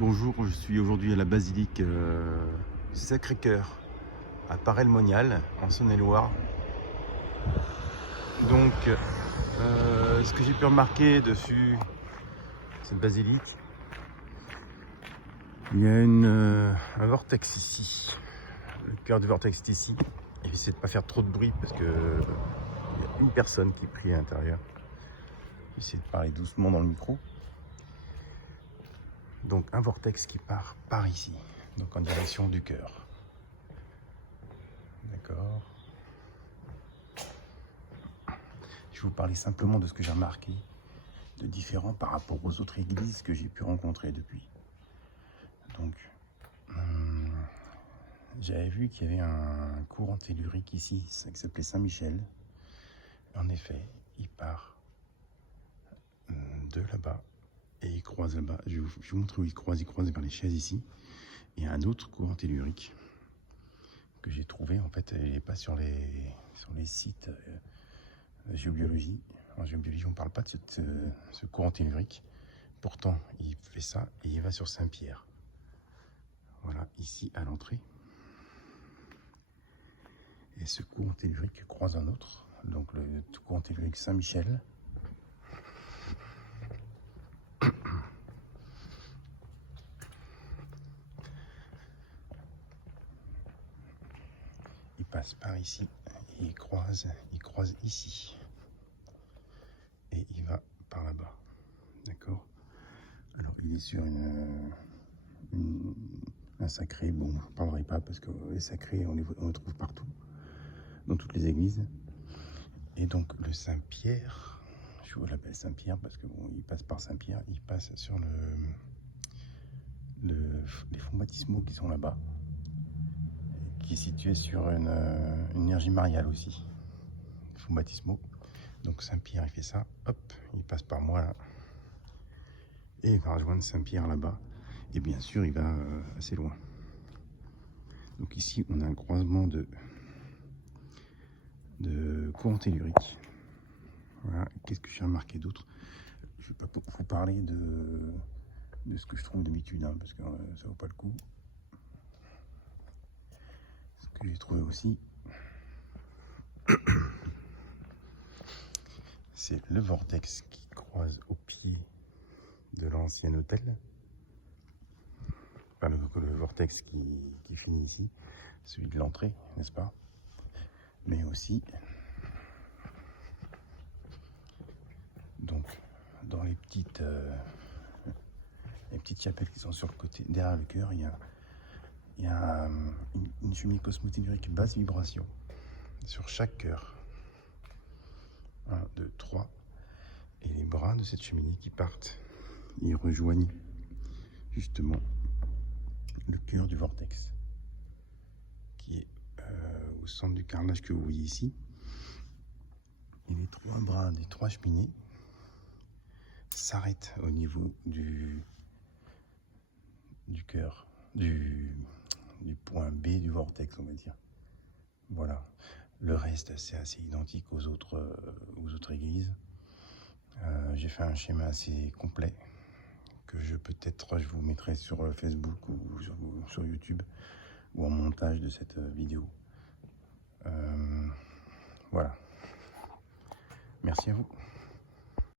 Bonjour, je suis aujourd'hui à la basilique Sacré-Cœur à Paray-le-Monial en Saône-et-Loire. Donc, ce que j'ai pu remarquer dessus cette basilique, il y a un vortex ici. Le cœur du vortex est ici. Et j'essaie de ne pas faire trop de bruit parce que il y a une personne qui prie à l'intérieur. J'essaie de parler doucement dans le micro. Donc un vortex qui part par ici, donc en direction du cœur. D'accord. Je vais vous parler simplement de ce que j'ai remarqué de différent par rapport aux autres églises que j'ai pu rencontrer depuis. Donc, j'avais vu qu'il y avait un courant tellurique ici, ça qui s'appelait Saint-Michel. En effet, il part de là-bas et il croise là-bas. Je vais vous montrer où il croise vers les chaises ici. Et un autre courant tellurique que j'ai trouvé, en fait, il n'est pas sur les sites géobiologie. En géobiologie, on ne parle pas de ce courant tellurique. Pourtant, il fait ça et il va sur Saint-Pierre. Voilà, ici à l'entrée. Et ce courant tellurique croise un autre, donc le courant tellurique Saint-Michel. Il passe par ici et il croise ici. Et il va par là-bas. D'accord? Alors, il est sur un sacré. Bon, je ne parlerai pas parce que les sacrés, on les trouve partout, dans toutes les églises. Et donc, le Saint-Pierre, je vous l'appelle Saint-Pierre parce que bon, il passe par Saint-Pierre, il passe sur les fonds baptismaux qui sont là-bas, qui est situé sur une énergie mariale aussi. Les fonds baptismaux. Donc Saint-Pierre, il fait ça, hop, il passe par moi là. Et il va rejoindre Saint-Pierre là-bas. Et bien sûr, il va assez loin. Donc ici, on a un croisement de courant tellurique. Voilà. Qu'est-ce que j'ai remarqué d'autre? Je ne vais pas vous parler de ce que je trouve d'habitude, hein, parce que ça vaut pas le coup. Ce que j'ai trouvé aussi, c'est le vortex qui croise au pied de l'ancien hôtel. Enfin, le vortex qui finit ici, celui de l'entrée, n'est-ce pas? Mais aussi, donc, dans les petites chapelles qui sont sur le côté, derrière le cœur, il y a une cheminée cosmotellurique basse vibration sur chaque cœur. 1, 2, 3. Et les bras de cette cheminée qui partent, ils rejoignent justement le cœur du vortex, qui est au centre du carrelage que vous voyez ici. Et les 3 bras des 3 cheminées s'arrêtent au niveau du cœur, du point B du vortex, on va dire. Voilà. Le reste, c'est assez identique aux autres églises. J'ai fait un schéma assez complet que je vous mettrai sur Facebook ou sur YouTube ou en montage de cette vidéo. Voilà. Merci à vous.